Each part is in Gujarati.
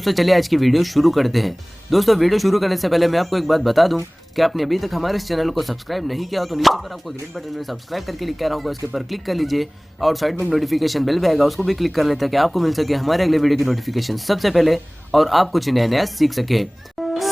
दोस्तों चलिए आज की वीडियो शुरू करते हैं। दोस्तों वीडियो शुरू करने से पहले मैं आपको एक बात बता दूं कि आपने अभी तक हमारे इस चैनल को सब्सक्राइब नहीं किया हो तो नीचे पर आपको ग्रीन बटन में सब्सक्राइब करके लिखा रहा होगा, इसके ऊपर क्लिक कर लीजिए और साइड में नोटिफिकेशन बेल भी आएगा, उसको भी क्लिक कर लें ताकि आपको मिल सके हमारे अगले वीडियो की नोटिफिकेशन सबसे पहले और आप कुछ नया नया सीख सके।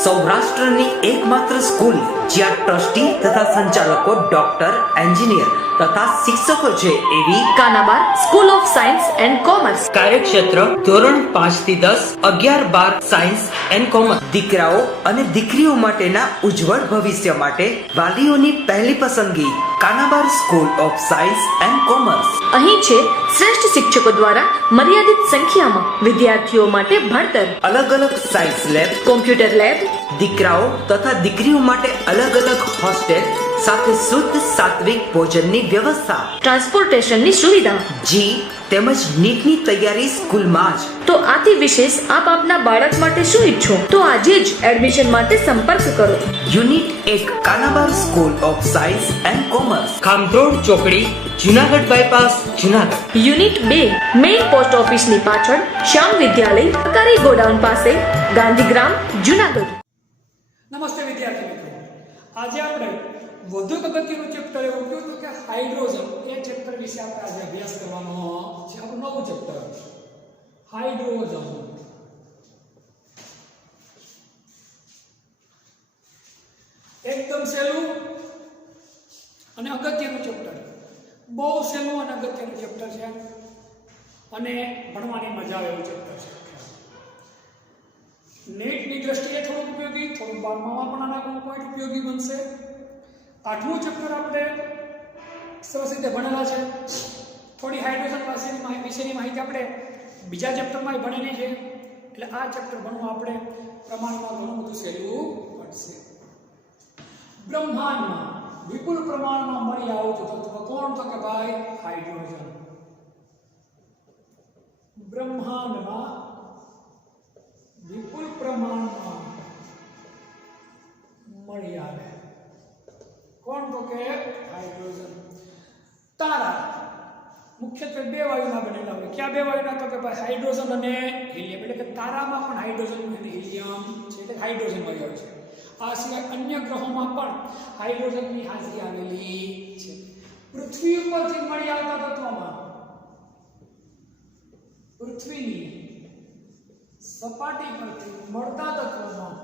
સૌરાષ્ટ્રની એકમાત્ર સ્કૂલ જ્યાં ટ્રસ્ટી તથા સંચાલકો ડોક્ટર, એન્જિનિયર તથા શિક્ષકો છે એવી Kanabar school of science and commerce કાર્યક્ષેત્ર ધોરણ 5 થી 10, 11, 12 સાયન્સ એન્ડ કોમર્સ દીકરાઓ અને દીકરીઓ માટેના ઉજ્જવળ ભવિષ્ય માટે વાલીઓની પહેલી પસંદગી Kanabar school of science and commerce. અહીં છે શ્રેષ્ઠ શિક્ષકો દ્વારા મર્યાદિત સંખ્યામાં વિદ્યાર્થીઓ માટે ભણતર, અલગ અલગ સાયન્સ લેબ, કોમ્પ્યુટર લેબ, દીકરાઓ તથા દીકરીઓ માટે અલગ અલગ હોસ્ટેલ સાથે શુદ્ધ સાત્વિક ભોજનની વ્યવસ્થા, ટ્રાન્સપોર્ટેશનની સુવિધા, જી તેમજ નીટની તૈયારી સ્કૂલમાં જ। તો આથી વિશેષ આપ આપના બાળક માટે શું ઈચ્છો તો આજે જ એડમિશન માટે સંપર્ક કરો। Unit 1 Kanabar school of science and commerce, ખામરોડ ચોકડી, Junagadh bypass, Junagadh. Unit 2 main post ઓફિસની પાછળ શ્યામ વિદ્યાલય, સરકારી ગોડાઉન પાસે, ગાંધીગ્રામ, જુનાગઢ। નમસ્તે વિદ્યાર્થી મિત્રો, આજે આપણે વધુ અગત્યનું ચેપ્ટર એવું કયું હતું કે હાઇડ્રોજન, એ ચેપ્ટર વિશે આપણે આજે અભ્યાસ કરવાનો છે। આપણું નવું ચેપ્ટર હાઇડ્રોજન। એકદમ સહેલું અને અગત્યનું ચેપ્ટર, બહુ સહેલું અને અગત્યનું ચેપ્ટર છે અને ભણવાની મજા આવે એવું ચેપ્ટર છે। નેટની દ્રષ્ટિએ થોડું ઉપયોગી, થોડું 12માં પણ આના પોઈન્ટ ઉપયોગી બનશે। 8મું ચેપ્ટર આપણે સરસ રીતે ભણેલા છે, થોડી હાઇડ્રોજન વિશેની માહિતી આપણે બીજા ચેપ્ટરમાં ભણેલી છે, એટલે આ ચેપ્ટર ભણવું આપણે પ્રમાણમાં ઘણું બધું સહેલું પડશે। બ્રહ્માંડમાં વિપુલ પ્રમાણમાં મળી આવતું તત્વ કોણ? તો કે ભાઈ હાઇડ્રોજન। બ્રહ્માંડમાં વિપુલ પ્રમાણમાં મળી આવે કોણ? તો કે હાઇડ્રોજન। તારા મુખ્યત્વે બે વાયુના બનેલા હોય। ક્યાં બે વાયુના? તો કે ભાઈ હાઇડ્રોજન અને હિલિયમ, એટલે કે તારામાં પણ હાઇડ્રોજન અને હિલિયમ છે, એટલે હાઇડ્રોજન મળી આવે છે। આ સિવાય અન્ય ગ્રહોમાં પણ હાઇડ્રોજનની હાજરી આવેલી છે। પૃથ્વી ઉપરથી મળી આવતા તત્વોમાં પૃથ્વીની સપાટી પરથી મળતા તત્વોમાં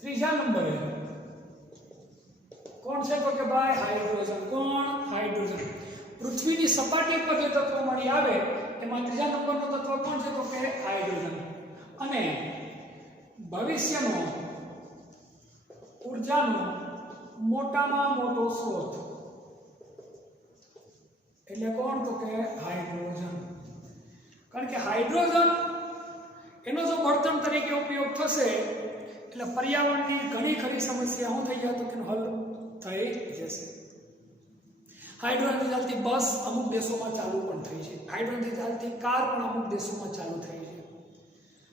ત્રીજા નંબરે કોણ છે? તો કે ભાઈ હાઇડ્રોજન। કોણ? હાઇડ્રોજન। પૃથ્વીની સપાટી પર જે તત્વો મળી આવે એમાં ત્રીજા નંબરનો તત્વ કોણ છે? તો કે હાઇડ્રોજન। અને ભવિષ્યનો ઉર્જાનો મોટામાં મોટો સ્ત્રોત એટલે કોણ? તો કે હાઇડ્રોજન। કારણ કે હાઇડ્રોજન એનો જો બળતણ તરીકે ઉપયોગ થશે એટલે પર્યાવરણની ઘણી ખરી સમસ્યા શું થઈ જાય તો કે હલ થઈ જશે। હાઇડ્રોજનથી ચાલતી બસ અમુક દેશોમાં ચાલુ પણ થઈ છે, હાઇડ્રોજનથી ચાલતી કાર પણ અમુક દેશોમાં ચાલુ થઈ છે,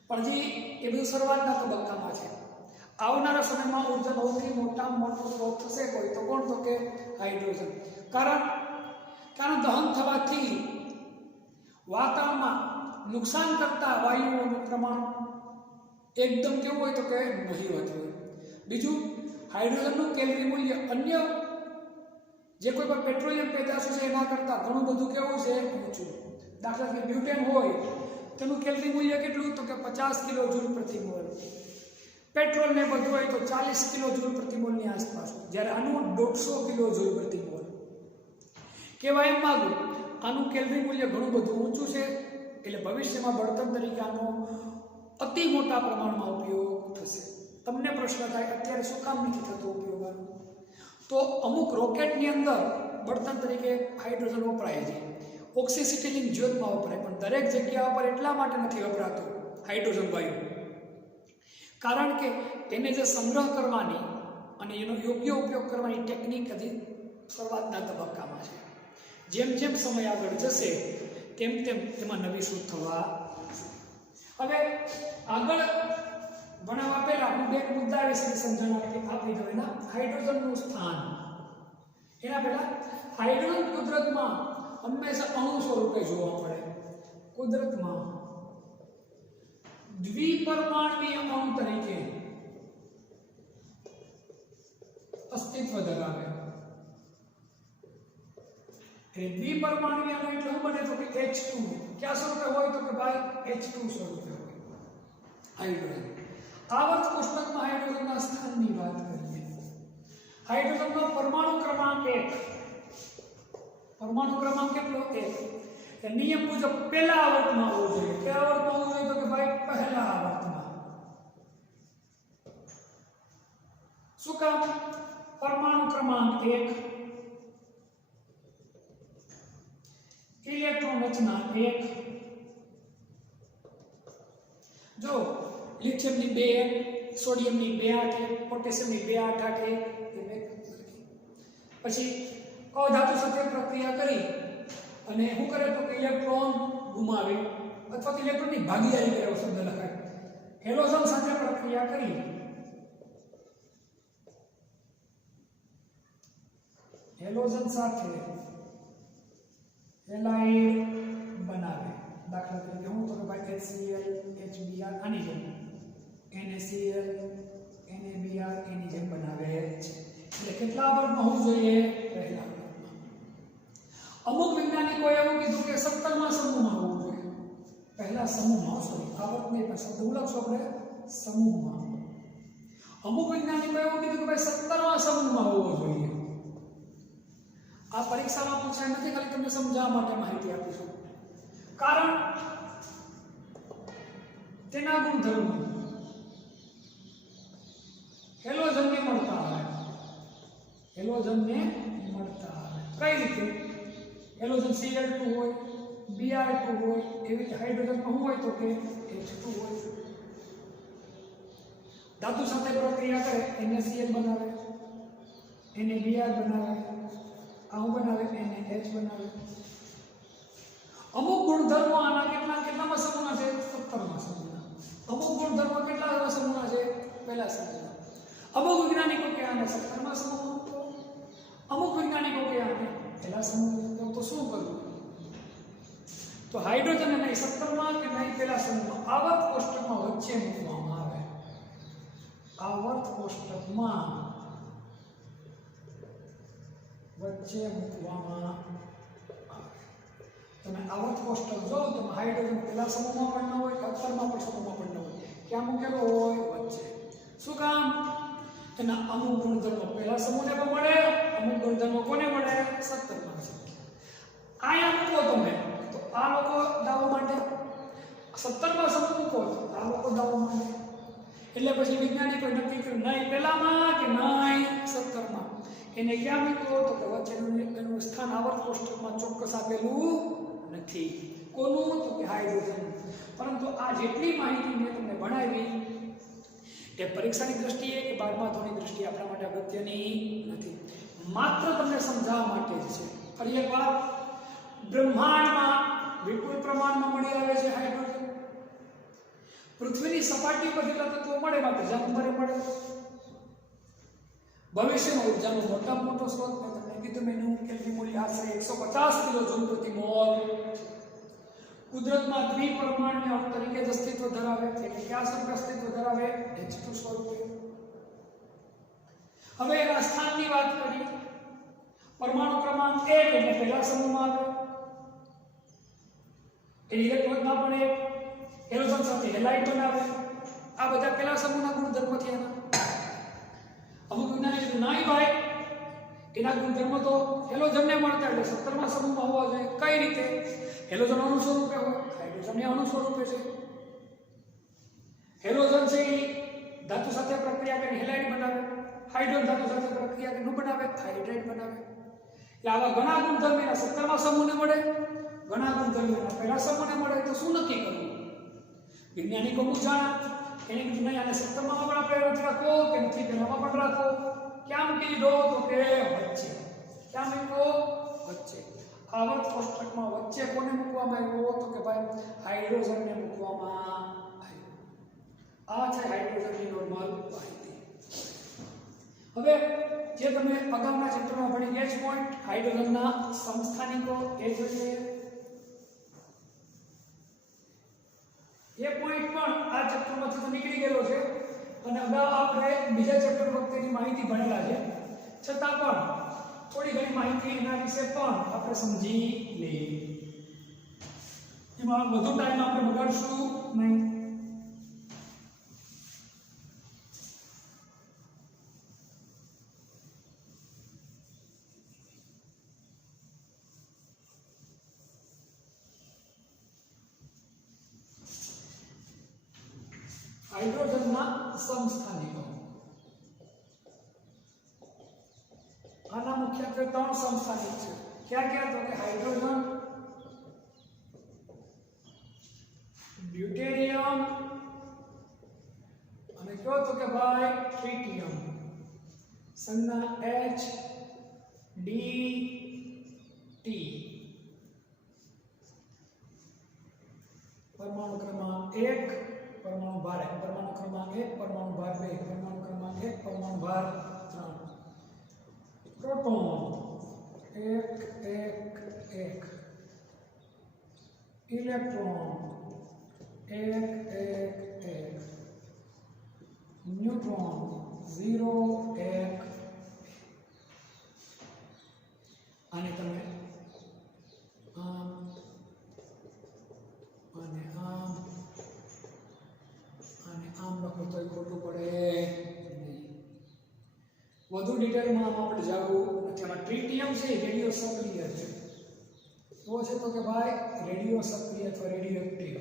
પણ હજી એ બધું શરૂઆતના તબક્કામાં છે। આવનારા સમયમાં ઉર્જાનો સૌથી મોટામાં મોટો સ્ત્રોત થશે કોઈ તો કોણ? તો કે હાઇડ્રોજન। કારણ દહન થવાથી વાતાવરણમાં નુકસાન કરતા વાયુઓનું પ્રમાણ એકદમ કેવું હોય તો કે નહિવત હોય। બીજું, હાઇડ્રોજનનું કેલરી મૂલ્ય અન્ય જે કોઈ પણ પેટ્રોલિયમ પેદાશો છે એના કરતાં ઘણું બધું કેવું છે? ઊંચું। દાખલા તરીકે બ્યુટેન હોય તેનું કેલરી મૂલ્ય કેટલું? તો કે 50 કિલો જૂલ પ્રતિ મોલ। પેટ્રોલ ને બધું હોય તો 40 કિલો જૂલ પ્રતિ મોલની આસપાસ, જ્યારે આનું 150 કિલો જૂલ પ્રતિ મોલ। કહેવાય એમ માંગુ આનું કેલરી મૂલ્ય ઘણું બધું ઊંચું છે, એટલે ભવિષ્યમાં બળતણ તરીકે આનો અતિ મોટા પ્રમાણમાં ઉપયોગ થશે। તમને પ્રશ્ન થાય અત્યારે શું કામ નથી થતો ઉપયોગ આનો? તો અમુક રોકેટની અંદર બળતણ તરીકે હાઇડ્રોજન વપરાય છે, ઓક્સિસિટીલિંગ જ્યોતમાં વપરાય, પણ દરેક જગ્યા પર એટલા માટે નથી વપરાતું હાઇડ્રોજન વાયુ, કારણ કે એને જે સંગ્રહ કરવાની અને એનો યોગ્ય ઉપયોગ કરવાની ટેકનિક હજી શરૂઆતના તબક્કામાં છે। જેમ જેમ સમય આગળ જશે તેમ તેમ તેમાં નવી શોધ થવા। હવે આગળ ભણાવવા પહેલા હું બે મુદ્દા વિશે સમજણ આપી દઉં। એના હાઇડ્રોજનનું સ્થાન, એના પહેલા હાઇડ્રોજન કુદરતમાં હંમેશા અણુ સ્વરૂપે જોવા મળે। કુદરતમાં દ્વિપરમાણુય અણુ તરીકે અસ્તિત્વ ધરાવે. એ દ્વિપરમાણુય અણુ એટલે શું બને તો કે H2. ક્યાં સ્વરૂપે હોય તો કે ભાઈ H2 સ્વરૂપે હોય હાઇડ્રોજન. આવર્ત કોષ્ટકમાં હાઇડ્રોજનના સ્થાનની વાત કરીએ. હાઇડ્રોજનનો પરમાણુ ક્રમાંક 1. પરમાણુ ક્રમાંક કેટલો? 1. એ નિયમ મુજબ પહેલા આવર્તમાં હોવો જોઈએ. કયા આવર્તમાં હોવું જોઈએ તો કે ભાઈ પહેલા આવર્તમાં. શું કામ? પરમાણુ ક્રમાંક 1, ઇલેક્ટ્રોન રચના 1. જો લિથિયમની 2, સોડિયમની 2 8, પોટેશિયમની 2 8 8. પછી અધાતુ સાથે પ્રક્રિયા કરી અને શું કરે તો કે ઇલેક્ટ્રોન ગુમાવે અથવા તો ઇલેક્ટ્રોનની ભાગીદારી કરે એવો શબ્દ લખાય. હેલોજન સાથે પ્રક્રિયા કરી હેલોજન સાથે હેલાઇડ બનાવે. દાખલા તરીકે હું તો કે ભાઈ HCl HBr આની જેમ NaCl NaBr એની જેમ બનાવે છે. એટલે કેટલા આવર્તમાં હોવું જોઈએ? પહેલા આવર્તમાં. અમુક વૈજ્ઞાનિકોએ એવું કીધું કે 17મા સમૂહમાં હોવું જોઈએ. પહેલા સમૂહમાં, સોરી આવર્તની પર શબ્દ લખશો આપણે સમૂહમાં. અમુક વૈજ્ઞાનિકોએ એવું કીધું કે ભાઈ 17મા સમૂહમાં હોવો જોઈએ. આ પરીક્ષામાં પૂછાય નથી, ખાલી તમને સમજાવવા માટે માહિતી આપીશું. કારણ તેના ગુણધર્મો હેલોજનને મળતા આવે. હેલોજનને મળતા આવે કઈ રીતે? હેલોજન Cl2 હોય, Br2 હોય, એવી રીતે હાઇડ્રોજનમાં શું હોય તો કે H2 હોય. ધાતુ સાથે પ્રક્રિયા કરે NaCl બનાવે, NaBr બનાવે, આવું બનાવે NaH બનાવે. અમુક ગુણધર્મો આના કેટલામાં સમૂહના છે? 17મા સમૂહના. અમુક ગુણધર્મો કેટલા સમૂહના છે? પહેલા સમૂહના. અમુક વૈજ્ઞાનિકો કે આને 17મા સમૂહમાં, અમુક વૈજ્ઞાનિકો કે આને પહેલા સમૂહમાં. તો શું કરવું? તો હાઇડ્રોજન ને 17મા કે નહીં પહેલા સમૂહમાં આવર્ત કોષ્ટકમાં વચ્ચે મૂકવામાં આવે. આવર્ત કોષ્ટકમાં વચ્ચે મૂકવામાં આવે. તમે આવર્ત કોષ્ટક જો તો હાઇડ્રોજન પહેલા સમૂહમાં પણ ન હોય, 17મા પણ સમૂહમાં પણ ન હોય. ક્યાં મૂકેલો હોય? વચ્ચે. શું કામ? એના અમુક ગુણધર્મો પહેલા સમૂહને પણ મળે, અમુક ગુણધર્મો કોને મળે? 17મા સમૂહ. આયા મૂકો તમે તો આ લોકો દાવો માટે, 17મા સમૂહ મૂકો તો આ લોકો દાવો માટે. એટલે પછી વૈજ્ઞાનિકોએ નક્કી કર્યું નહીં પહેલામાં કે નહીં 17મા. એને ક્યાં મૂકો તો કે વચ્ચેનું એનું સ્થાન આવર્ત કોષ્ટકમાં ચોક્કસ આપેલું નથી. કોનું? તો કે હાઇડ્રોજન. પરંતુ આ જેટલી માહિતી મેં તમને ભણાવી એ પરીક્ષાની દ્રષ્ટિએ કે 12મા ધોરણની દ્રષ્ટિએ આપણા માટે અગત્યની નથી. માત્ર તમને સમજાવવા માટે જ છે. ફરી એકવાર, બ્રહ્માંડમાં વિપુલ પ્રમાણમાં મળી આવે છે હાઇડ્રોજન. પૃથ્વીની સપાટી પર જેટલા તત્વો મળે માત્ર જન્મભરે મળે. ભવિષ્યમાં ઉર્જાનો મોટામાં મોટો સ્ત્રોત મેં તમને કીધું, મેનું કેલ્વિન મૂલ્ય આશરે 150 કિલો જૂલ પ્રતિ મોલ. કુદરતમાં દ્વિપરમાણુય અણુ તરીકે જ અસ્તિત્વ ધરાવે. એટલે કયા સ્વરૂપે અસ્તિત્વ ધરાવે? H2 સ્વરૂપે. હવે એના સ્થાનની વાત કરી. પરમાણુ ક્રમાંક 1 એટલે પહેલા સમૂહમાં આવે. એ ઇલેક્ટ્રોનના પણ એક હેલોજન સાથે હેલાઇડ બનાવે. આ બધા પહેલા સમૂહના ગુણધર્મો છે એના. અમુક વિજ્ઞાનિકો નહીં ભાઈ એના ગુણધર્મો તો હેલોજનને મળતા એટલે 17મા સમૂહમાં હોવા જોઈએ. કઈ રીતે? હેલોજન અણુ સ્વરૂપે હોય, હાઇડ્રોજન અણુ સ્વરૂપે છે. હેલોજન છે એ ધાતુ સાથે પ્રક્રિયા કરીને હેલાઇડ બનાવે, હાઇડ્રોજન ધાતુ સાથે પ્રક્રિયા કરીને બનાવે હાઇડ્રેટ બનાવે. એટલે આવા ઘણા ગુણધર્મો એના 17મા સમૂહને મળે, ઘણા ગુણધર્મો એના પહેલા સમૂહને મળે. તો શું નક્કી કરવું? વૈજ્ઞાનિકો મૂંઝાણા. એને કીધું નહીં આને 17મા પણ આપણે રાખો કે નથી પહેલામાં પણ રાખો. ક્યાં મૂકી દીધો તો કે વચ્ચે. ક્યાં મૂકો? વચ્ચે. આવર્ત કોષ્ટકમાં વચ્ચે કોને મૂકવામાં આવ્યો તો કે ભાઈ હાઇડ્રોજનને મૂકવામાં આવ્યો. આ છે હાઇડ્રોજનની નોર્મલ માહિતી. હવે જે તમે અગાઉના ચિત્રમાં ભણી H પોઈન્ટ હાઇડ્રોજનના સમસ્થાનિકો એ જોઈએ. ગયો છે અને અગાઉ આપણે બીજા ચેપ્ટર વખતેની માહિતી ભણેલા છે, છતાં પણ થોડી ઘણી માહિતી એના વિશે પણ આપણે સમજી લઈએ. એમાં વધુ ટાઈમ આપણે બગાડશું નહીં. હાઇડ્રોજનના સમસ્થાનિકો. આના મુખ્યત્વે 3 સમસ્થાનિક છે. ક્યાં ક્યાં? તો કે હાઇડ્રોજન, ડ્યુટેરિયમ અને કયો તો કે ભાઈ ટ્રિટિયમ. સંજ્ઞા H D T. પરમાણુ ક્રમાંક 1, પરમાણુ ભાર 1, પરમાણુ ક્રમાંક 1, પરમાણુ ભાર 2, પરમાણુ ક્રમાંક 1, પરમાણુ ભાર 3. પ્રોટોન 1 1 1. ઇલેક્ટ્રોન 1 1 1. ન્યુટ્રોન 0 1. આને તમે આમ અને આમ અને આમ લખો તો ખોટું પડે નહીં. વધુ ડિટેલમાં આપણે જવું નથી. આમાં ટ્રિટિયમ છે રેડિયો સક્રિય છે. તો છે તો કે ભાઈ રેડિયો સક્રિય અથવા રેડિયો એક્ટિવ.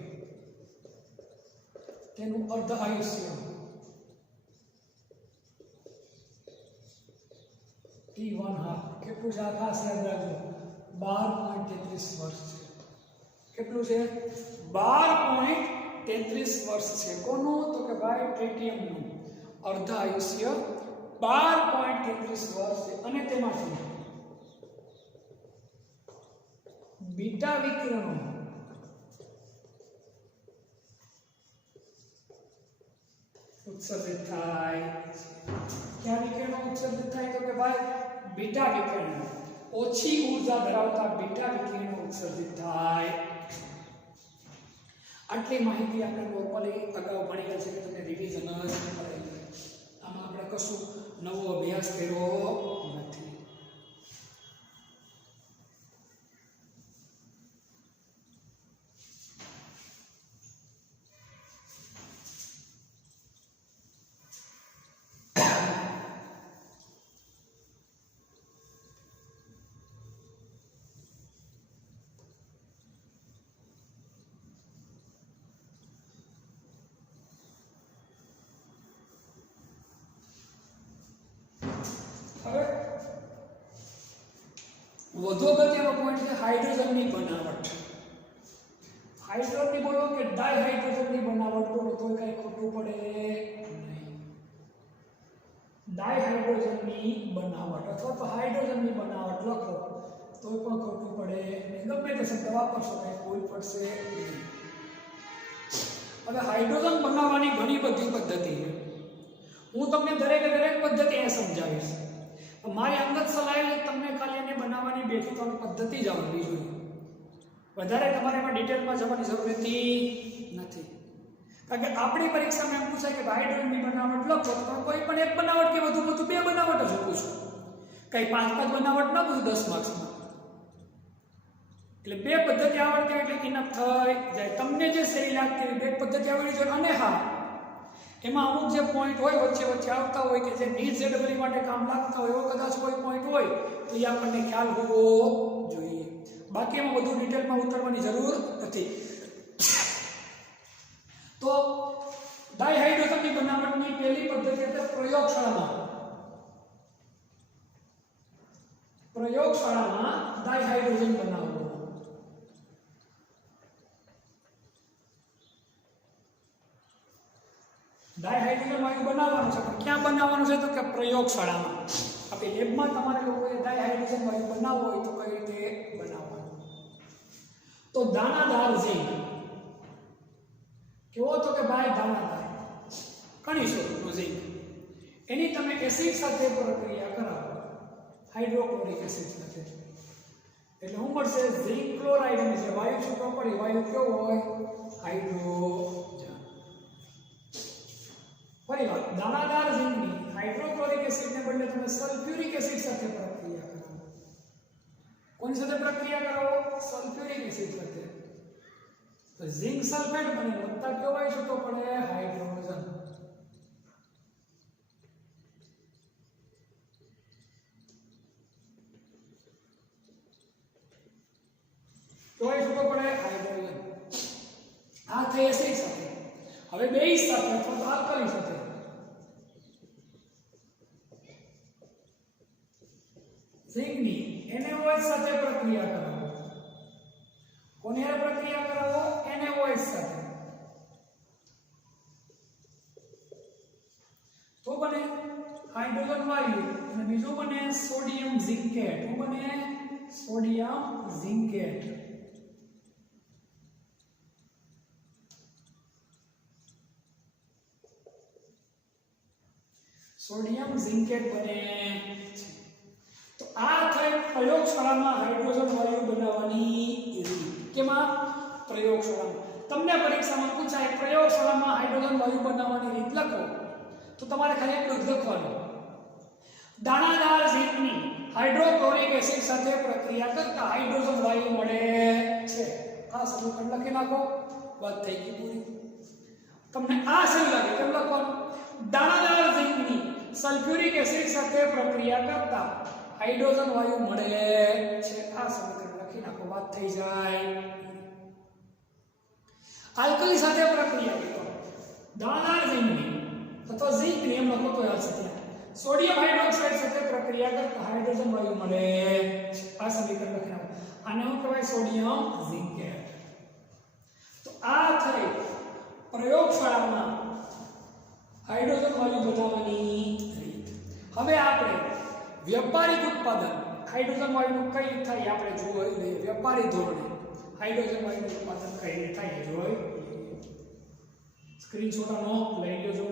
તેનું અર્ધ આયુષ્ય T1/2. કેટલું છે? આ ખાસ યાદ રાખજો, 12.33 વર્ષ છે. કેટલું છે? 12.33 વર્ષ છે. કોનું? તો કે ભાઈ ટ્રિટિયમનું અર્ધ આયુષ્ય 12.33 વર્ષ છે. અને તેમાંથી બીટા વિકિરણો ઉત્સર્જિત થાય. ક્યાં વિકિરણો ઉત્સર્જિત થાય? તો કે ભાઈ બીટા વિકિરણો, ઓછી ઊર્જા ધરાવતા બીટા વિકિરણો ઉત્સર્જિત થાય. આટલી માહિતી આપણે નોર્મલી અગાઉ ભણેલા છે કે તમને રિવિઝન જ કરેલી. આમાં આપણે કશું નવો અભ્યાસ કર્યો નથી. હવે વધુ અગત્યનો પોઈન્ટ છે હાઇડ્રોજનની બનાવટ. હાઇડ્રોજનની બોલો કે ડાયહાઇડ્રોજનની બનાવટ બોલો તો કઈ ખોટું પડે નહીં. ડાયહાઇડ્રોજનની બનાવટ અથવા તો હાઇડ્રોજનની બનાવટ લખો તો પણ ખોટું પડે નહીં. ગમે તે શબ્દ વાપરશો કઈ કોઈ પડશે નહીં. હવે હાઇડ્રોજન બનાવવાની ઘણી બધી પદ્ધતિ છે. હું તમને દરેક પદ્ધતિ એ સમજાવીશ. મારી અંગત સલાહ છે તમને ખાલી એને બનાવવાની 2 થી 3 પદ્ધતિ જ આવડવી જોઈએ. વધારે તમારે એમાં ડિટેલમાં જવાની જરૂર નથી. કારણ કે આપણી પરીક્ષામાં એમ પૂછાય કે હાઇડ્રોજનની બનાવટ લખો તો કોઈ પણ એક બનાવટ કે વધુ 2 બનાવટ જ પૂછું. કઈ 5 બનાવટ ન પૂછું 10 માર્ક્સમાં. એટલે 2 પદ્ધતિ આવડતી હોય એટલે ઇનફ થઈ જાય. તમને જે સહી લાગતી હોય 2 પદ્ધતિ આવડવી જોઈએ. અને હા, એમાં અમુક જે પોઈન્ટ હોય વચ્ચે આવતા હોય કે જે નીટ ZEE માટે કામ લાગતા હોય એવો કદાચ કોઈ પોઈન્ટ હોય તો એ આપણને ખ્યાલ હોવો જોઈએ. બાકી એમાં વધુ ડિટેલમાં ઉતરવાની જરૂર નથી. તો ડાયહાઇડ્રોજનની બનાવટની પહેલી પદ્ધતિ એટલે પ્રયોગશાળામાં ડાયહાઇડ્રોજન બનાવવું. ડાયહાઇડ્રોજન વાયુ બનાવવાનું છે, પણ ક્યાં બનાવવાનું છે? તો કે પ્રયોગશાળામાં. આપણે લેબમાં તમારે લોકોએ ડાયહાઇડ્રોજન વાયુ બનાવવો હોય તો કઈ રીતે બનાવવાનું? તો દાણાદાર ઝીંક. કેવો? તો કે ભાઈ દાણાદાર કણિશોનું ઝીંક. એની તમે એસિડ સાથે પ્રક્રિયા કરાવો, હાઇડ્રોક્લોરિક એસિડ સાથે. એટલે શું મળશે? ઝીંક ક્લોરાઇડ. અને જે વાયુ છૂટો પડે વાયુ કેવો હોય? હાઇડ્રોજન. ફરી વાત, દાણાદાર ઝીંકની હાઇડ્રોક્લોરિક એસિડને બદલે તમે સલ્ફ્યુરિક એસિડ સાથે પ્રક્રિયા કરો. કોની સાથે પ્રક્રિયા કરો? સલ્ફ્યુરિક એસિડ સાથે. તો ઝિંક સલ્ફેટ બને વત્તા કયો આઈસોટો પડે? હાઇડ્રોજન. કયો આઈસોટો પડે? હાઇડ્રોજન. આ થઈ એસિડ સાથે. હવે બેઝ સાથે અથવા તો આલ્કલી સાથે ઝિંકની NaOH સાથે પ્રક્રિયા કરાવો. કોની સાથે પ્રક્રિયા કરાવો? NaOH સાથે. તો બને હાઇડ્રોજન વાયુ અને બીજું બને સોડિયમ ઝિંકેટ. શું બને? Sodium zincate. સોડિયમ ઝિંકેટ બને છે. તો આ થઈ પ્રયોગશાળામાં હાઇડ્રોજન વાયુ બનાવવાની રીત. કેમાં? પ્રયોગશાળામાં. તમને પરીક્ષામાં પૂછાય પ્રયોગશાળામાં હાઇડ્રોજન વાયુ બનાવવાની રીત લખો, તો તમારે ખાલી એટલું જ લખવાનું, દાણાદાર ઝીંકની હાઇડ્રોક્લોરિક એસિડ સાથે પ્રક્રિયા કરતા હાઇડ્રોજન વાયુ મળે છે. આ સમીકરણ લખી નાખો, વાત થઈ ગઈ પૂરી. તમને આ સહી લાગે તેમ લખવાનું, દાણાદાર ઝીંકની સલ્ફ્યુરિક એસિડ સાથે પ્રક્રિયા કરતા હાઇડ્રોજન વાયુ મળે છે. આ સમીકરણ લખી નાખો, વાત થઈ જાય. આલ્કલી સાથે પ્રક્રિયા કરો, દાણાદાર ઝીંકની અથવા ઝિંકની એમ લખો તો યાદ છે. સોડિયમ હાઇડ્રોક્સાઇડ સાથે પ્રક્રિયા કરતા હાઇડ્રોજન વાયુ મળે છે. આ સમીકરણ લખી નાખો. આને શું કહેવાય? Sodium zincate. તો આ થઈ પ્રયોગશાળામાં હાઇડ્રોજન વાયુ બનાવવાની રીત. હવે આપણે વ્યાપારિક ઉત્પાદન હાઇડ્રોજન વાયુનું કઈ રીતે થાય આપણે જોઈ લઈએ. વ્યાપારી ધોરણે હાઇડ્રોજન વાયુનું ઉત્પાદન કઈ રીતે થાય જોઈ લઈએ. સ્ક્રીનશોટ આનો લઈ લેજો.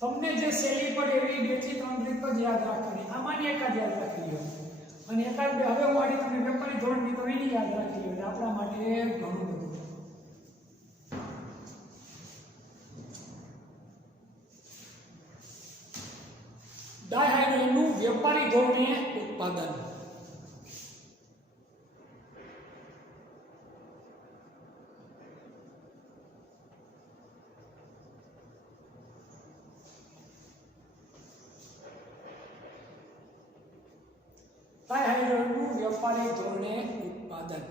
તમને જે શૈલી પર એવી 2 થી 3 રીત જ યાદ રાખવાની. આમાંની એકાદ યાદ રાખી લો અને એકાદ બે હવે હું આડી તમને વ્યાપારી ધોરણની તો એની યાદ રાખી લો. એટલે આપણા માટે ઘણું બધું. ડાયહાઇડ્રોજનનું વ્યાપારી ધોરણે ઉત્પાદન. ડાયહાઇડ્રોજનનું વ્યાપારી ધોરણે ઉત્પાદન.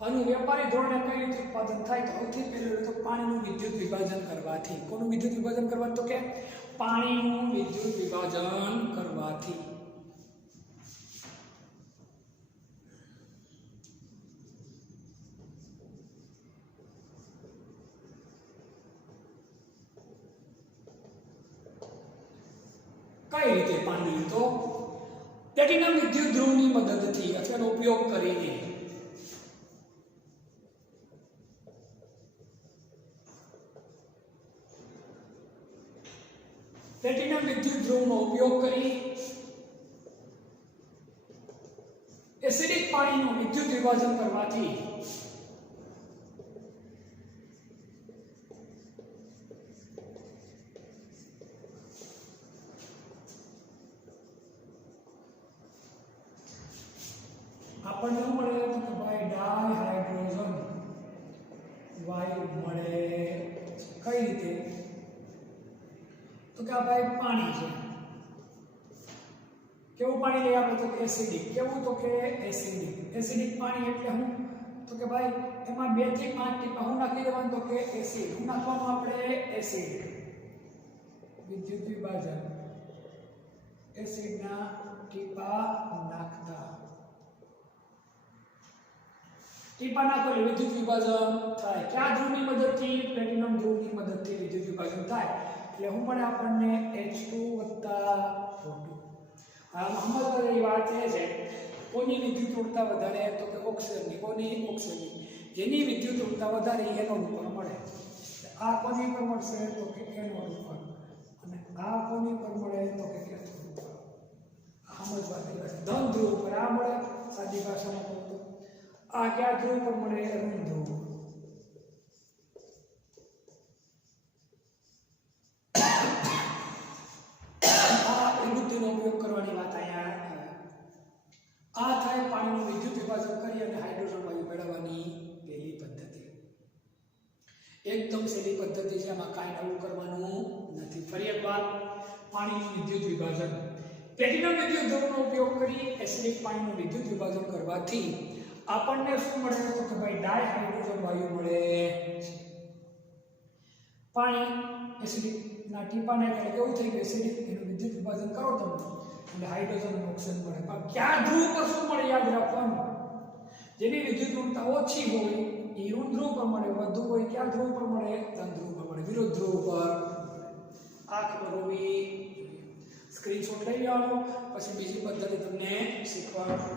આનું વ્યાપારી ધોરણે કઈ રીતે ઉત્પાદન થાય? તો સૌથી પહેલું તો પાણીનું વિદ્યુત વિભાજન કરવાથી. કોનું વિદ્યુત વિભાજન કરવાથી? તો કે પાણીનું વિદ્યુત વિભાજન કરવાથી. કઈ રીતે પાણી? તો પ્લેટિનમ વિદ્યુત ધ્રુવની મદદથી અથવા એનો ઉપયોગ કરીને. પ્લેટિનમ વિદ્યુત ધ્રુવનો ઉપયોગ કરી એસિડિક પાણીનું વિદ્યુત વિભાજન કરવાથી આપણને શું મળે? તો કે ભાઈ ડાયહાઇડ્રોજન વાયુ મળે. કઈ રીતે? તો કે આ ભાઈ પાણી છે. કેવું પાણી લઈએ આપણે? તો કે એસિડિક. કેવું? તો કે એસિડિક. એસિડિક પાણી એટલે શું? તો કે ભાઈ એમાં 2 થી 5 ટીપા શું નાખી દેવાનું? તો કે એસિડ. શું નાખવાનું આપણે? એસિડ. વિદ્યુત વિભાજન એસિડના ટીપા નાખતા. ટીપા નાખો એટલે વિદ્યુત વિભાજન થાય. કયા ધ્રુવની મદદથી? પ્લેટિનમ ધ્રુવની મદદથી વિદ્યુત વિભાજન થાય. એટલે હું પણ આપણને H2 + O2. આ સમજવાની વાત એ છે, કોની વિદ્યુત ઊર્જા વધારે? તો કે ઓક્સિજનની. કોની? ઓક્સિજનની. જેની વિદ્યુત ઊર્જા વધારે એનોડ ઉપર મળે. આ કોની પર મળશે? તો કે એનોડ ઉપર. અને આ કોની પર મળે? તો કે કેથોડ ઉપર. સમજવાની વાત. ધન ધ્રુવ ઉપર આ મળે. સાદી ભાષામાં કહું તો આ કયા ધ્રુવ પર મળે? અરુણ ધ્રુવ. આ વિદ્યુતનો ઉપયોગ કરવાની વાત અહીંયા આ થાય પાણીનું વિદ્યુત વિભાજન કરી અને હાઇડ્રોજન વાયુ મેળવવાની પહેલી પદ્ધતિ. એકદમ સહેલી પદ્ધતિ છે, આમાં કાંઈ નવું કરવાનું નથી. ફરી એકવાર પાણીનું વિદ્યુત વિભાજન. પ્લેટિનમ વિદ્યુત ધ્રુવનો ઉપયોગ કરી એસિડિક પાણીનું વિદ્યુત વિભાજન કરવાથી આપણને શું મળે? તો કે ભાઈ ડાયહાઇડ્રોજન વાયુ મળે. પાણી એસિડિક ના ટીપાને એટલે કેવું થઈ ગયું? એસિડિક એનું વિદ્યુત વિભાજન કરો તમે એટલે હાઇડ્રોજન અને ઓક્સિજન મળે. પણ કયા ધ્રુવ પર શું મળે? યાદ રાખવાનું, જેની વિદ્યુત ઋણતા ઓછી હોય એ ઋણ ધ્રુવ પર મળે, વધુ હોય ક્યાં ધ્રુવ પર મળે? ધન ધ્રુવ પર મળે, વિરુદ્ધ ધ્રુવ પર. આ ખબર હોવી. સ્ક્રીનશોટ લઈ લેવાનો, પછી બીજી પદ્ધતિ તમને શીખવાડું.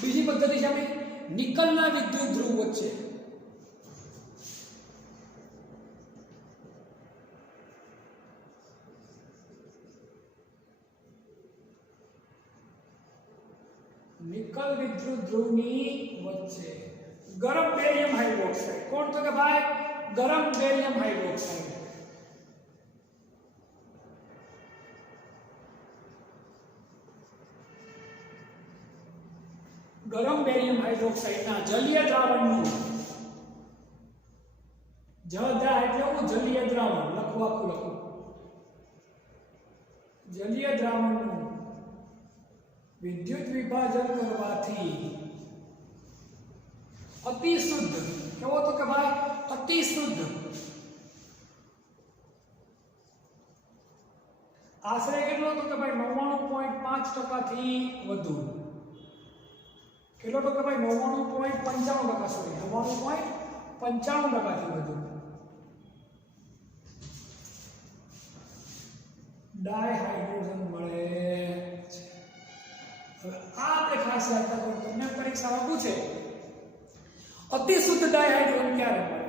બીજી પદ્ધતિ છે આપણી નિકલના વિદ્યુત ધ્રુવ વચ્ચે. નિકલ વિદ્યુત ધ્રુવની વચ્ચે ગરમ બેરિયમ હાઇડ્રોક્સાઇડ. કોણ? તો કે ભાઈ ગરમ બેરિયમ હાઇડ્રોક્સાઇડ. ગરમ બેરિયમ હાઇડ્રોક્સાઇડના જલીય દ્રાવણનું જદ્રા એટલે હું જલીય દ્રાવણ લખું જલીય દ્રાવણનું વિદ્યુત વિભાજન કરવાથી અતિ શુદ્ધ. કેવો? તો કે ભાઈ અતિ શુદ્ધ. આશરે કેટલો? તો કે ભાઈ 99.5% થી વધુ. કેટલો? તો કે ભાઈ 99.95%. સોરી 99.95% થી વધુ ડાયહાઇડ્રોજન મળે છે. હવે આ આપણે ખાસ યાદ રાખો, તમને પરીક્ષામાં પૂછે અતિ શુદ્ધ ડાયહાઇડ્રોજન ક્યારે મળે?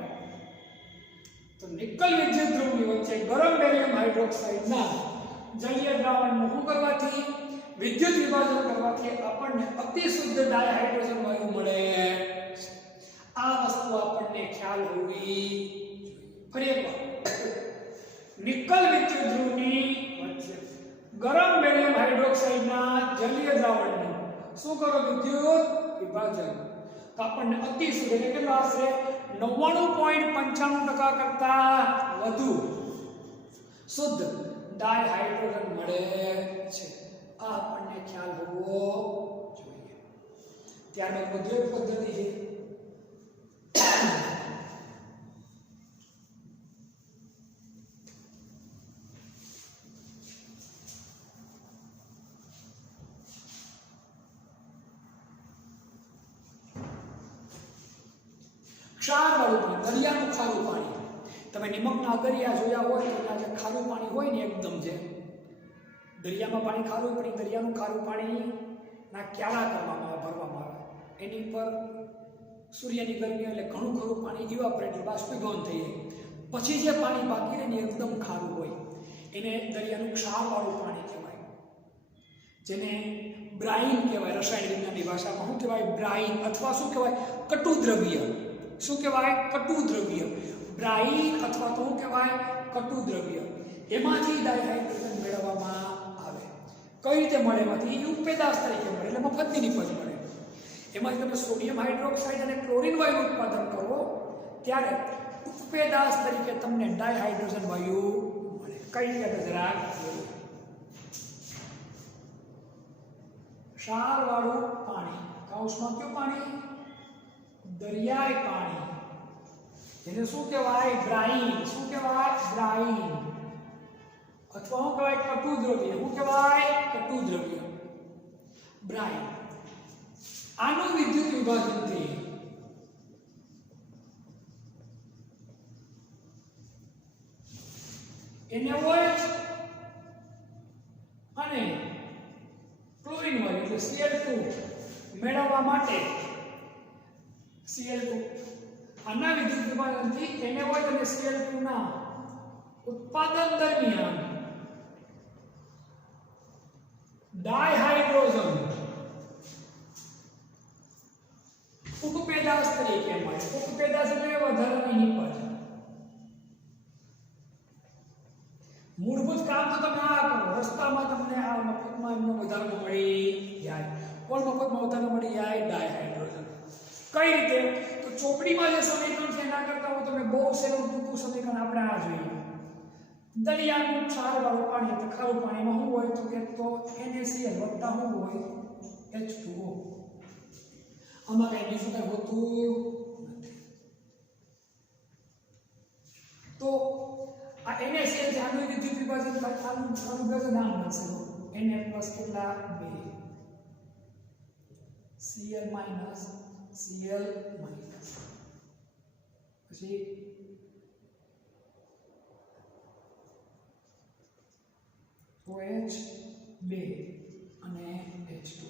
તો નિકલ વિદ્યુત ધ્રુવની વચ્ચે ગરમ બેરિયમ હાઇડ્રોક્સાઇડના જલીય દ્રાવણનું શું કરવાથી? વિદ્યુત વિભાજન કરવાથી આપણને અતિ શુદ્ધ ડાયહાઇડ્રોજન વાયુ મળે. આ વસ્તુ આપણને ખ્યાલ હોવી જોઈએ. ફરી એકવાર નિકલ વિદ્યુત ધ્રુવની વચ્ચે ગરમ બેરિયમ હાઇડ્રોક્સાઇડના જલીય દ્રાવણનું શું કરો? વિદ્યુત વિભાજન. તો આપણને અતિ શુદ્ધ એટલે કેટલો? આશરે 99.95% કરતા વધુ શુદ્ધ ડાયહાઇડ્રોજન મળે છે. આ આપણને ખ્યાલ હોવો જોઈએ. ત્યારબાદ વધુ એક પદ્ધતિ છે ક્ષારવાળું પાણી, દરિયાનું ખારું પાણી. તમે નિમકના અગરિયા જોયા હોય તો જે ખારું પાણી હોય ને એકદમ છે દરિયામાં પાણી ખારું પણ દરિયાનું ખારું પાણી ના ક્યારા કરવામાં ભરવામાં આવે. એની પર સૂર્યની ગરમી એટલે ઘણું ખરું પાણી ઇવાપોરેટ બાષ્પીભવન થઈ જાય. પછી જે પાણી બાકી રહે ને એકદમ ખારું હોય એને દરિયાનું ક્ષારવાળું પાણી કહેવાય, જેને બ્રાઇન કહેવાય. રસાયણ વિજ્ઞાનની ભાષામાં શું કહેવાય? બ્રાઇન. અથવા શું કહેવાય? કટુ દ્રવ્ય. શું કહેવાય? કટુ દ્રવ્ય. બ્રાઇન અથવા તો શું કહેવાય? કટુ દ્રવ્ય. એમાંથી ડાયહાઇડ્રોજન મેળવવામાં આવે. કઈ રીતે મળે? એમાંથી ઉપેદાશ તરીકે મળે, એટલે મફતની નિપજ મળે. એમાંથી તમે સોડિયમ હાઇડ્રોક્સાઇડ અને ક્લોરીન વાયુનું ઉત્પાદન કરો ત્યારે ઉપેદાશ તરીકે તમને ડાયહાઇડ્રોજન વાયુ મળે. કઈ રીતે? જરા ક્ષારવાળું પાણી, કૌંસમાં કયું પાણી? દરિયાઈ પાણી. એને શું કહેવાય? બ્રાઇન. શું કહેવાય? બ્રાઇન. અથવા શું કહેવાય? કટુ દ્રવ્ય. શું કહેવાય? કટુ દ્રવ્ય. બ્રાઇન. આનું વિદ્યુત વિભાજનથી NaOH અને ક્લોરીન વાયુ એટલે Cl2 મેળવવા માટે Cl2 આના વિદ્યુત વિભાજનથી NaOH અને Cl2 ના ઉત્પાદન દરમિયાન ડાયહાઇડ્રોજન ઉપપેદાશ તરીકે મળે. ઉપપેદાશ એટલે વધારાની નિપજ. મૂળભૂત કામ તો તમે આ કરો, રસ્તામાં તમને આ મફતમાં એમનો વધારો મળી જાય. કોણ મફતમાં વધારો મળી જાય? ડાયહાઇડ્રોજન. કઈ રીતે? તો ચોપડીમાં જે સમીકરણ છે એના કરતા હું તમે બહુ સહેલું ટૂંકું સમીકરણ આપણે આ જોઈએ. દરિયાનું ક્ષારવાળું પાણી એટલે ખારું પાણીમાં શું હોય તો કે તો NaCl વત્તા શું હોય? H2O. આમાં કઈ બીજું કઈ હોતું નથી. તો આ NaCl છે આનું વિદ્યુત વિભાજન થાય આનું વિભાજન નામ બનશે Na પ્લસ કેટલા 2 Cl માઈનસ Cl માઈનસ પછી OH 2 અને H2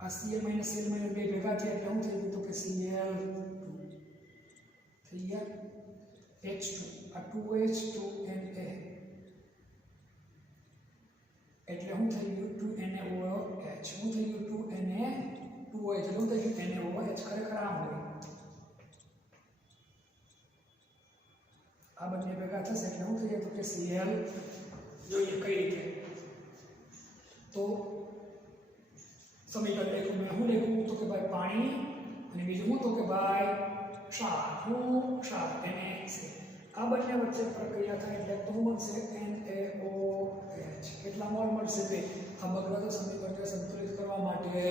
આ Cl માઈનસ Cl માઈનસ 2 ભેગા થયા એટલે શું થઈ ગયું તો કે Cl2 થઈ ગયા H2 આ 2H2Na એટલે શું થઈ ગયું 2NaOH શું થઈ ગયું 2Na 2OH એટલે શું થઈ ગયું NaOH ખરેખર આ હોય આ બંને ભેગા થશે એટલે શું થઈ જાય તો કે Cl જોઈએ કઈ રીતે તો સમીકરણ એક મેં શું લખ્યું તો કે ભાઈ પાણી અને બીજું શું તો કે ભાઈ ક્ષાર NaCl આ બંને વચ્ચે પ્રક્રિયા થાય એટલે તો બનશે NaOH કેટલા મોલ મળશે તે આ બગડતા સમીકરણને સંતુલિત કરવા માટે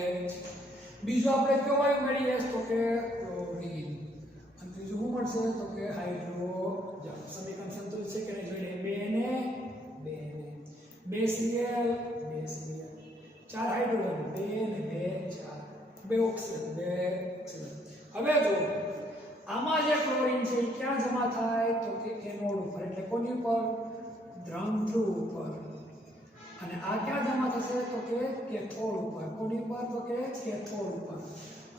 બીજું આપણે કયો વાયુ મેળવીએ તો કે ક્લોરીન અને ત્રીજું શું મળશે તો કે હાઇડ્રોજન સમીકરણ સંતુલિત છે કે નહીં જોઈએ 2 Cl 4 હાઇડ્રોજન 2 ને 2 4 2 ઓક્સિજન 2 ઓક્સિજન હવે જો આમાં જે ક્લોરીન છે એ ક્યાં જમા થાય તો કે એનોડ ઉપર એટલે કોની ઉપર દ્રવ ધ્રુવ ઉપર અને આ ક્યાં જમા થશે તો કે કેથોડ ઉપર કોની ઉપર તો કે કેથોડ ઉપર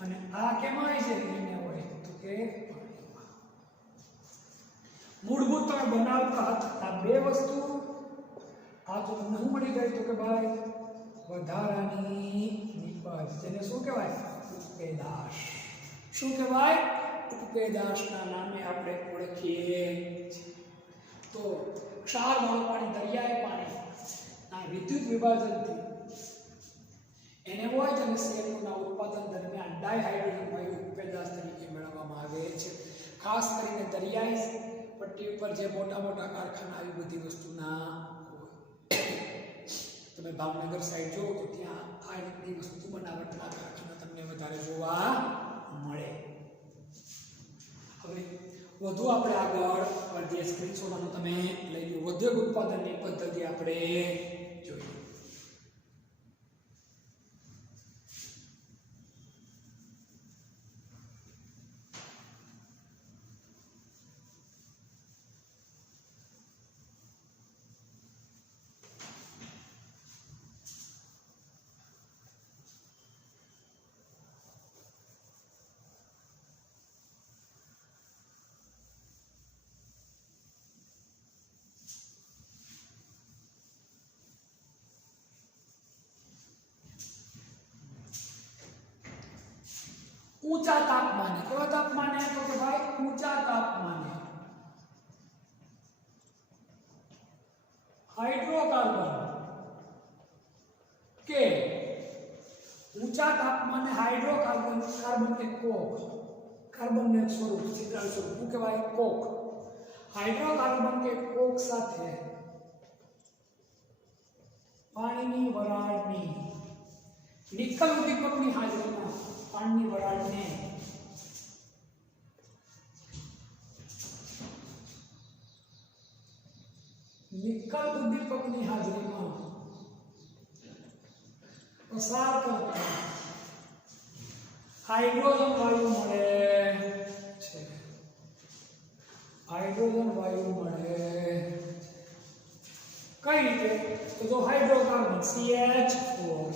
અને આ કેમાં હોય છે એને હોય તો કે મૂળભૂત તમે બનાવતા હતા આ બે વસ્તુ આ તો તમને શું મળી ગઈ તો કે ભાઈ વધારાની નિપજ જેને શું કહેવાય ઉપપેદાશ શું કહેવાય ઉપપેદાશના નામે આપણે ઓળખીએ તો ક્ષારવાળું પાણી દરિયાઈ પાણી આ વિદ્યુત વિભાજનથી NaOH અને Cl2ના ઉત્પાદન દરમિયાન ડાયહાઇડ્રોજન વાયુ ઉપપેદાશ તરીકે મેળવવામાં આવે છે ખાસ કરીને દરિયાઈ પટ્ટી ઉપર જે મોટા મોટા કારખાના આવી બધી વસ્તુના તમે ભાવનગર સાઈડ જો તો ત્યાં આ રીતની વસ્તુ બનાવટના કારખાના તમને વધારે જોવા મળે હવે વધુ આપણે આગળ જે સ્ક્રીનશોટમાં તમે લઈ લો વધુ ઉત્પાદનની પદ્ધતિ આપણે જોઈએ ऊंचा तापमाने केवा तापमाने तो कि भाई ऊंचा तापमाने हाइड्रोकार्बन के ऊंचा तापमाने हाइड्रोकार्बन कार्बन के कोक कार्बन ने स्वरूप छिद्राल स्वरूप के भाई कोक हाइड्रोकार्बन के कोक साथे पाणीनी वराळनी निकल उद्दीपकनी हाजरीमां पानी वराळने निकल उद्दीपकनी हाजरीमां पसार करता हाइड्रोजन वायु मळे छे हाइड्रोजन वायु मळे કઈ રીતે? તો જો હાઇડ્રોકાર્બન CH4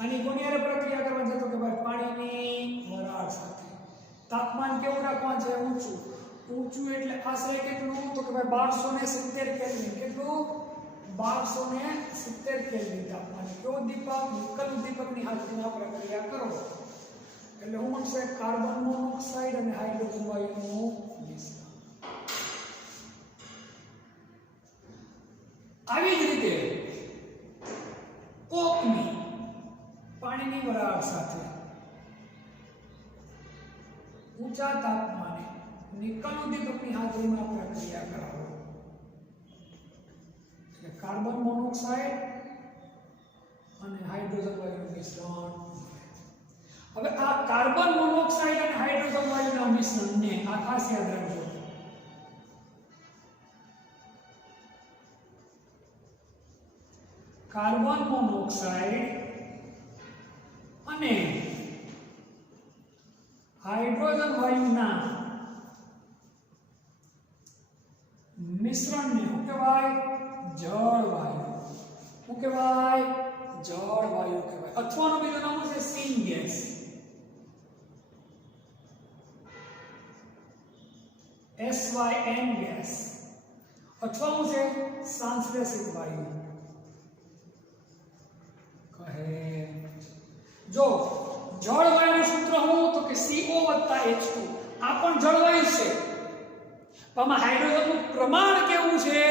આની કોની હારે પ્રક્રિયા કરવાની છે? તો કે ભાઈ પાણીની વરાળ સાથે. તાપમાન કેવું રાખવાનું છે? ઊંચું. ઊંચું એટલે આશરે કેટલું? તો કે ભાઈ 1270 કેલ્વિન. કેટલું? 1270 કેલ્વિન તાપમાન. કયો ઉદ્દીપક? નિકલ ઉદ્દીપકની હાજરીમાં પ્રક્રિયા કરો એટલે હું મળશે કાર્બન મોનોક્સાઇડ અને હાઇડ્રોજન વાયુનું મિશ્રણ. આવી જ રીતે કોકની પાણીની વરાળ સાથે ઊંચા તાપમાને નિકલ ઉદ્દીપકની હાજરીમાં પ્રક્રિયા કરાવો એટલે કાર્બન મોનોક્સાઇડ અને હાઇડ્રોજન વાયુનું મિશ્રણ. હવે આ કાર્બન મોનોક્સાઇડ અને હાઇડ્રોજન વાયુના મિશ્રણને આ ખાસ યાદ રાખજો. કાર્બન મોનોક્સાઇડ અને હાઇડ્રોજન વાયુના મિશ્રણને શું કહેવાય? જળવાયુ. શું કહેવાય? જળવાયુ કહેવાય. અથવાનું બીજું નામ છે સીન ગેસ. SYN gas. અથવાનું છે સંશ્લેષિત વાયુ કહે. જો જળવાયુનું સૂત્ર શું? તો કે CO + H2. આ પણ જળવાયુ છે. આમાં હાઇડ્રોજનનું પ્રમાણ કેવું છે?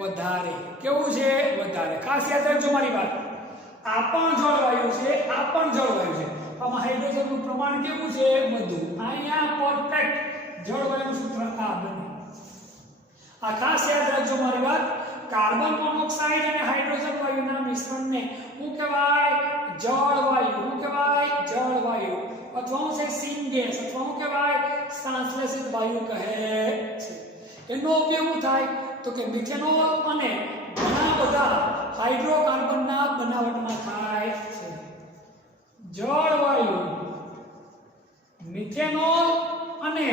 વધારે. કેવું છે? વધારે. ખાસ યાદ રાખજો મારી વાત. આ પણ જળવાયુ છે, આ પણ જળવાયુ છે. આમાં હાઇડ્રોજનનું પ્રમાણ કેવું છે? વધુ. અહીંયા પરફેક્ટ જળવાયુનું સૂત્ર આ બને. આ ખાસ યાદ રાખજો મારી વાત. કાર્બન મોનોક્સાઇડ અને હાઇડ્રોજન વાયુના મિશ્રણને શું કહેવાય? જળવાયુ. શું કહેવાય? જળવાયુ. અથવા શું છે? Syn gas. અથવા શું કહેવાય? સંશ્લેષિત વાયુ કહે છે. એનો ઉપયોગ શું થાય? તો કે મિથેનોલ અને ઘણા બધા હાઇડ્રોકાર્બનના બનાવટમાં થાય છે. જળવાયુ, મિથેનોલ અને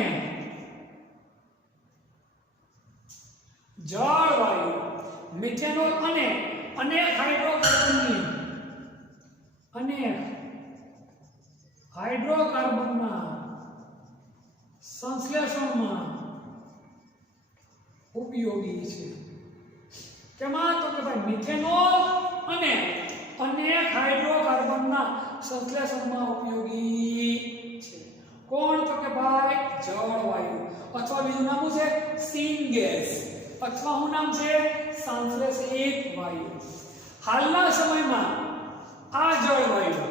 જળવાયુ, મિથેનોલ અને અનેક હાઇડ્રોકાર્બનના સંશ્લેષણમાં ઉપયોગી છે. કેમાં? તો કે ભાઈ મિથેનોલ અને અનેક હાઇડ્રોકાર્બનના સંશ્લેષણમાં ઉપયોગી છે. કોણ? તો કે ભાઈ જળવાયુ. અથવા બીજું નામ છે સીન ગેસ. અથવા શું નામ છે? સંશ્લેષિત વાયુ. હાલના સમયમાં આ જળવાયુ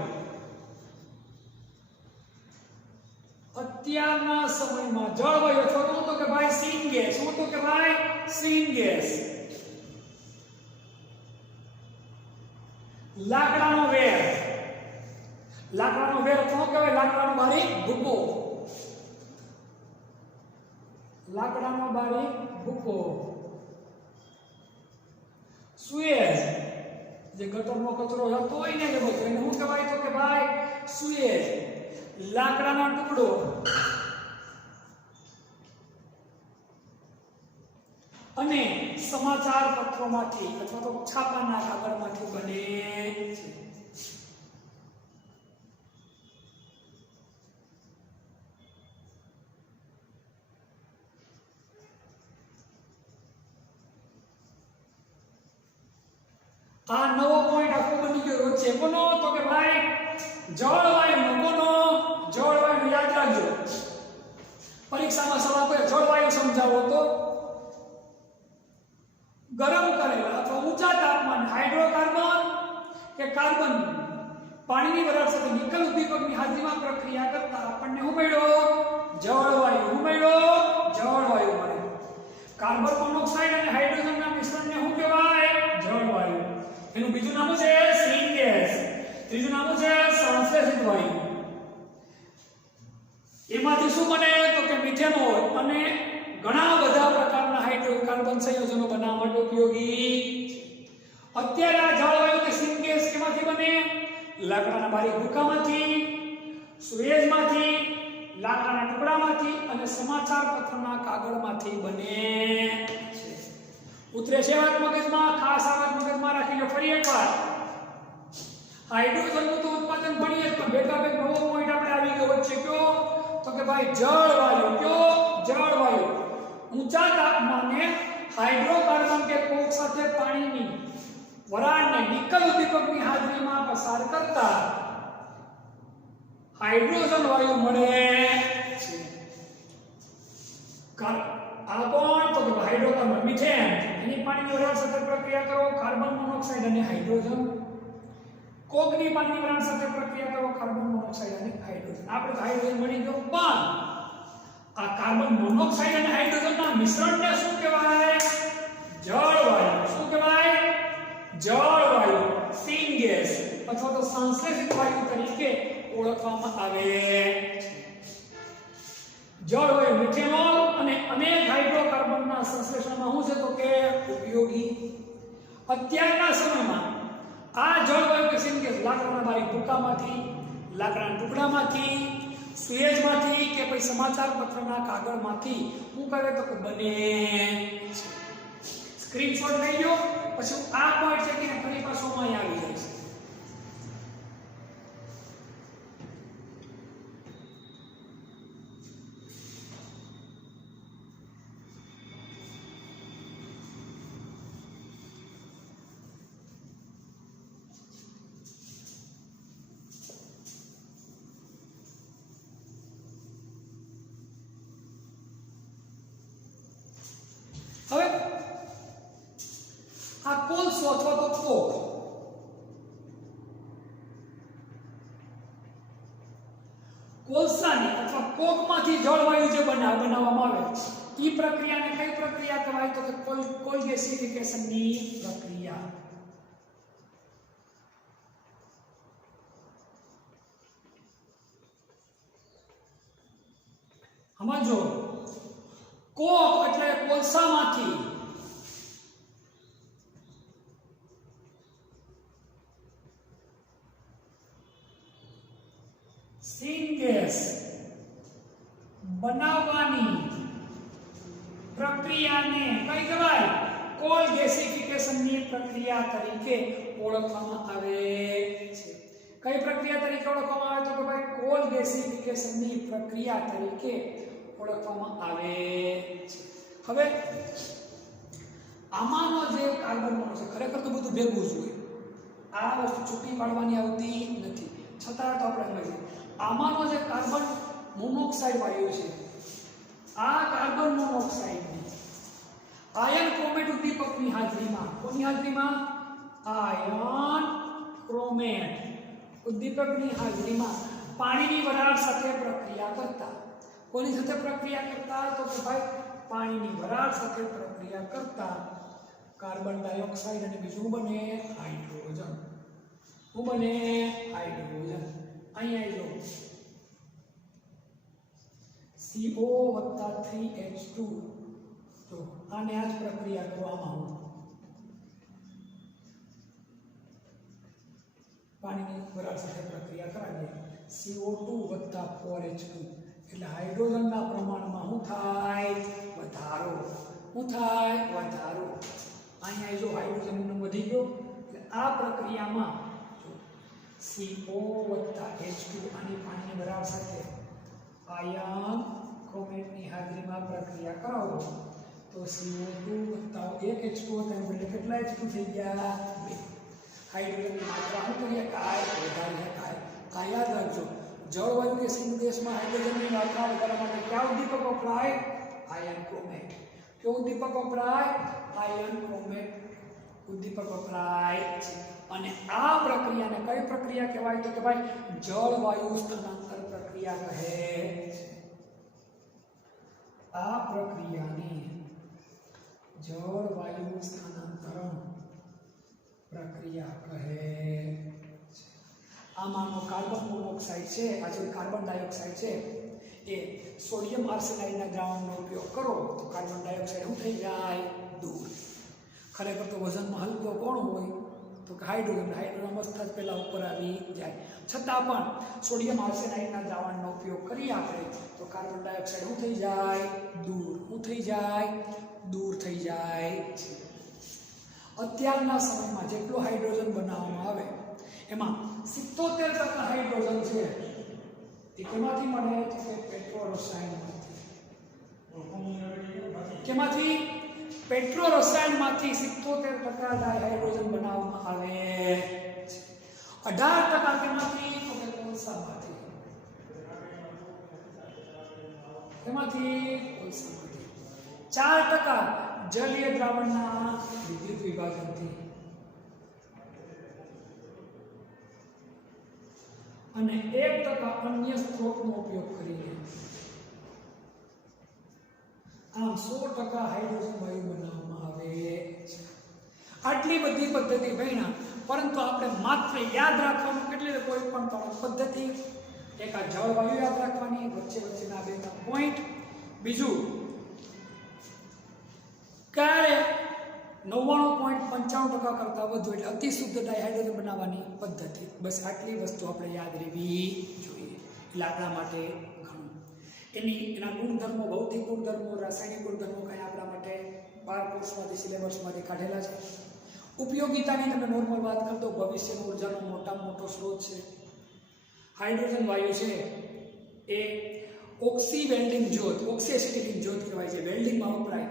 અત્યારના સમયમાં જળવાયુ અથવા તો કે ભાઈ સીન ગેસ. શું તો કે ભાઈ સીન ગેસ. લાકડાનો વેર. લાકડાનો વેર શું કહેવાય? લાકડાનો બારીક ભૂકો. લાકડાનો બારીક ભૂકો. સુએજ, જે ગટરનો કચરો જતો હોય ને બધો એને શું કહેવાય? તો કે ભાઈ સુએજ. લાકડાનો ટુકડો. અને સમાચાર પત્રોમાંથી અથવા તો છાપાના કાગળમાંથી બને છે. આ નવો પોઈન્ટ આખો બની ગયો છે. કોનો? તો કે ભાઈ જળવાયુ. કોનો? જળવાયુ. યાદ રાખજો. પરીક્ષામાં સવાલ કરે જળવાયુ સમજાવો તો ગરમ કરેલા અથવા ઊંચા તાપમાન હાઇડ્રોકાર્બન કે કાર્બન પાણીની વરાળ સાથે નિકલ ઉદ્દીપકની હાજરીમાં પ્રક્રિયા કરતા આપણને શું મળ્યો? જળવાયુ. શું મળ્યો? જળવાયુ મળ્યો. કાર્બન મોનોક્સાઇડ અને હાઇડ્રોજનના મિશ્રણને શું કહેવાય? જળવાયુ. એનું બીજું નામ છે સીન ગેસ. ત્રીજું નામ છે સંશ્લેષિત વાયુ. એમાંથી શું બને? તો કે મિથેનોલ અને ઘણા બધા પ્રકારના હાઇડ્રોકાર્બન સંયોજનો બનાવવા માટે ઉપયોગી છે. અત્યારે આ જળવાયુ કે સીન ગેસ કેમાંથી બને? લાકડાના બારીક ભૂકામાંથી, સુએજમાંથી, લાકડાના ટુકડામાંથી અને સમાચાર પત્રના કાગળમાંથી બને છે. ઉતરે છે વાત મગજમાં, ખાસ આ વાત મગજમાં રાખી લો. ફરી એકવાર હાઇડ્રોજનનું તો ઉત્પાદન ભણીએ જ, પણ ભેગા નવો પોઈન્ટ આપણે આવી ગયો વચ્ચે. કયો? તો કે ભાઈ જળવાયુ. કયો? જળવાયુ. ઊંચા તાપમાને હાઇડ્રોકાર્બન કે કોક સાથે પાણીની વરાળને નિકલ ઉદ્દીપકની હાજરીમાં પસાર કરતા હાઇડ્રોજન વાયુ મળે છે. આ કોણ? તો કે હાઇડ્રોકાર્બન મિથેન. એની પાણીની વરાળ સાથે પ્રક્રિયા કરો, કાર્બન મોનોક્સાઇડ અને હાઇડ્રોજન. કોકની પાણીની વરાળ સાથે પ્રક્રિયા કરો, કાર્બન મોનોક્સાઇડ અને હાઇડ્રોજન. આપણે હાઇડ્રોજન મળી ગયો, પણ આ કાર્બન મોનોક્સાઇડ અને હાઇડ્રોજનના મિશ્રણને શું કહેવાય? જળવાયુ. શું કહેવાય? જળવાયુ, સિનગેસ અથવા તો સંશ્લેષિત વાયુ તરીકે ઓળખવામાં આવે છે. જળવાયુ મિથેનોલ અને અનેક હાઇડ્રોકાર્બનના સંશ્લેષણમાં શું છે? તો કે ઉપયોગી. અત્યારના સમયમાં આ જળવાયુ કે સિનગેસ લાકડાના બારી ભૂકામાંથી, લાકડાના ટુકડામાંથી, સુએજમાંથી કે પછી સમાચાર પત્રના કાગળમાંથી શું કરે? તો કે બને. સ્ક્રીનશોટ લઈ લો, પછી આ પોઈન્ટ છે કે ફરી પાછો અહીં આવી જાય છે. હવે આ કોલસો અથવા તો કોક કોલસાની અથવા કોકમાંથી જળવાયુ જે બનાવવામાં આવે એ પ્રક્રિયાને કઈ પ્રક્રિયા કહેવાય? તો કે કોલ ગેસિફિકેશનની પ્રક્રિયા. સમજો, કોક એટલે કોલસામાંથી સિનગેસ બનાવવાની પ્રક્રિયાને કઈ કહેવાય? કોલ ગેસિફિકેશનની પ્રક્રિયા તરીકે ઓળખવામાં આવે છે. કઈ પ્રક્રિયા તરીકે ઓળખવામાં આવે? તો કે ભાઈ કોલ ગેસિફિકેશનની પ્રક્રિયા તરીકે ઓળખવામાં આવે છે. હવે આમાંનો જે કાર્બન મોનોક્સાઇડ ખરેખર તો બધું ભેગું જ હોય, આ વસ્તુ છૂટી પાડવાની આવતી નથી, છતાં તો આપણે સમજીએ. આમાંનો જે કાર્બન મોનોક્સાઇડ વાયુ છે, આ કાર્બન મોનોક્સાઇડને આયન ક્રોમેટ ઉદ્દીપકની હાજરીમાં, કોની હાજરીમાં? આયન ક્રોમેટ ઉદ્દીપકની હાજરીમાં પાણીની વરાળ સાથે પ્રક્રિયા કરતા. કોની સાથે પ્રક્રિયા કરતા? તો કે ભાઈ પાણીની વરાળ સાથે પ્રક્રિયા કરતા કાર્બન ડાયોક્સાઇડ અને બીજું બને હાઇડ્રોજન. શું બને? હાઇડ્રોજન. અહીંયા જો CO + 3H2, તો આને આ જ પ્રક્રિયા કરવામાં આવે. પાણીની વરાળ સાથે પ્રક્રિયા કરાવીએ, CO2 + 4H2, એટલે હાઇડ્રોજનના પ્રમાણમાં શું થાય? વધારો. શું થાય? વધારો. અહીંયા જો હાઇડ્રોજન વધી ગયો, એટલે આ પ્રક્રિયામાં CO + H2 આની પાણીની વરાળ સાથે આયન ક્રોમેટની હાજરીમાં પ્રક્રિયા કરાવો તો CO2 + 1 H2 હતા, એટલે કેટલા H2 થઈ ગયા? 2. હાઇડ્રોજનની માત્રા શું કરીએ? વધારી શકાય. આ યાદ રાખજો, જળવાયુ કે સિનગેસમાં હાઇડ્રોજનની માત્રા વધારવા માટે કયા ઉદ્દીપક વપરાય? આયન ક્રોમેટ. કયો ઉદ્દીપક વપરાય? આયન ક્રોમેટ ઉદ્દીપક વપરાય છે. અને આ પ્રક્રિયાને કઈ પ્રક્રિયા કહેવાય? તો કે ભાઈ જળવાયુ સ્થાનાંતર પ્રક્રિયા કહે છે. આ પ્રક્રિયાને જળવાયુ સ્થાનાંતરણ પ્રક્રિયા કહે છે. આમાંનો કાર્બન મોનોક્સાઇડ છે, આ જે કાર્બન ડાયોક્સાઇડ છે, એ સોડિયમ આર્સેનાઇડના દ્રાવણનો ઉપયોગ કરો તો કાર્બન ડાયોક્સાઇડ શું થઈ જાય? દૂર. ખરેખર તો વજનમાં હલકો કોણ હોય? તો કે હાઇડ્રોજન. હાઇડ્રોજન અવસ્થા જ પહેલા ઉપર આવી જાય, છતાં પણ સોડિયમ આર્સેનાઇડના દ્રાવણનો ઉપયોગ કરીએ આપણે તો કાર્બન ડાયોક્સાઇડ શું થઈ જાય? દૂર. શું થઈ જાય? દૂર થઈ જાય. અત્યારના સમયમાં જેટલું હાઇડ્રોજન બનાવવામાં આવે એમાં 77% હાઇડ્રોજન છે એ કેમાંથી મળે તો કે પેટ્રો રસાયણમાંથી. કેમાંથી? પેટ્રો રસાયણમાંથી 77% હાઇડ્રોજન બનાવવામાં આવે. 18% કેમાંથી તો કે કોલસામાંથી. કેમાંથી? કોલસામાંથી. 4% જલીય દ્રાવણના વિદ્યુત વિભાજનથી અને 1% અન્ય સ્ત્રોતનો ઉપયોગ કરીને. આમ 100% હાઇડ્રોજન વાયુ બનાવવામાં આવે છે. આટલી બધી પદ્ધતિ ભણ્યા, પરંતુ આપણે માત્ર યાદ રાખવાનું એટલે કોઈ પણ પદ્ધતિ, એક આ જળ વાયુ યાદ રાખવાની, વચ્ચેના બે પોઈન્ટ. બીજું ક્યારે 99.95% કરતાં વધુ એટલે અતિ શુદ્ધ હાઇડ્રોજન બનાવવાની પદ્ધતિ. બસ આટલી વસ્તુ આપણે યાદ રહેવી જોઈએ. એટલે આપણા માટે ઘણું. એના ગુણધર્મો, ભૌતિક ગુણધર્મો, રાસાયણિક ગુણધર્મો કાંઈ આપણા માટે 12 કોર્સમાંથી, સિલેબસમાંથી કાઢેલા છે. ઉપયોગિતાની તમે નોર્મલ વાત કરતો તો ભવિષ્યનો ઉર્જાનો મોટામાં મોટો સ્ત્રોત છે. હાઇડ્રોજન વાયુ છે એ ઓક્સી વેલ્ડિંગ જ્યોત, ઓક્સી એસિટિલિંગ જ્યોત કહેવાય છે. વેલ્ડિંગમાં વપરાય,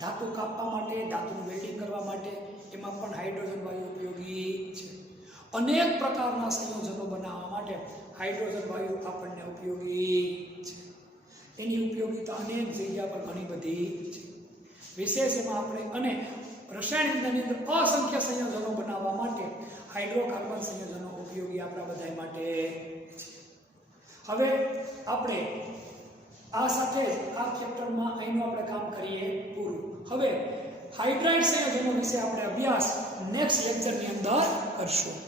ધાતુ કાપવા માટે, ધાતુનું વેલ્ડિંગ કરવા માટે, એમાં પણ હાઇડ્રોજન વાયુ ઉપયોગી છે. અનેક પ્રકારના સંયોજનો બનાવવા માટે હાઇડ્રોજન વાયુ આપણને ઉપયોગી છે. એની ઉપયોગિતા અનેક જગ્યા પર ઘણી બધી છે. વિશેષ એમાં આપણે અને રસાયણ વિજ્ઞાનની અંદર અસંખ્ય સંયોજનો બનાવવા માટે હાઇડ્રોકાર્બન સંયોજનો ઉપયોગી આપણા બધા માટે છે. હવે આપણે આ સાથે આ ચેપ્ટરમાં અહીંનું આપણે કામ કરીએ પૂરું. હવે હાઇડ્રાઇડ સંયોજનો વિશે આપણે અભ્યાસ નેક્સ્ટ લેક્ચરની અંદર કરશું.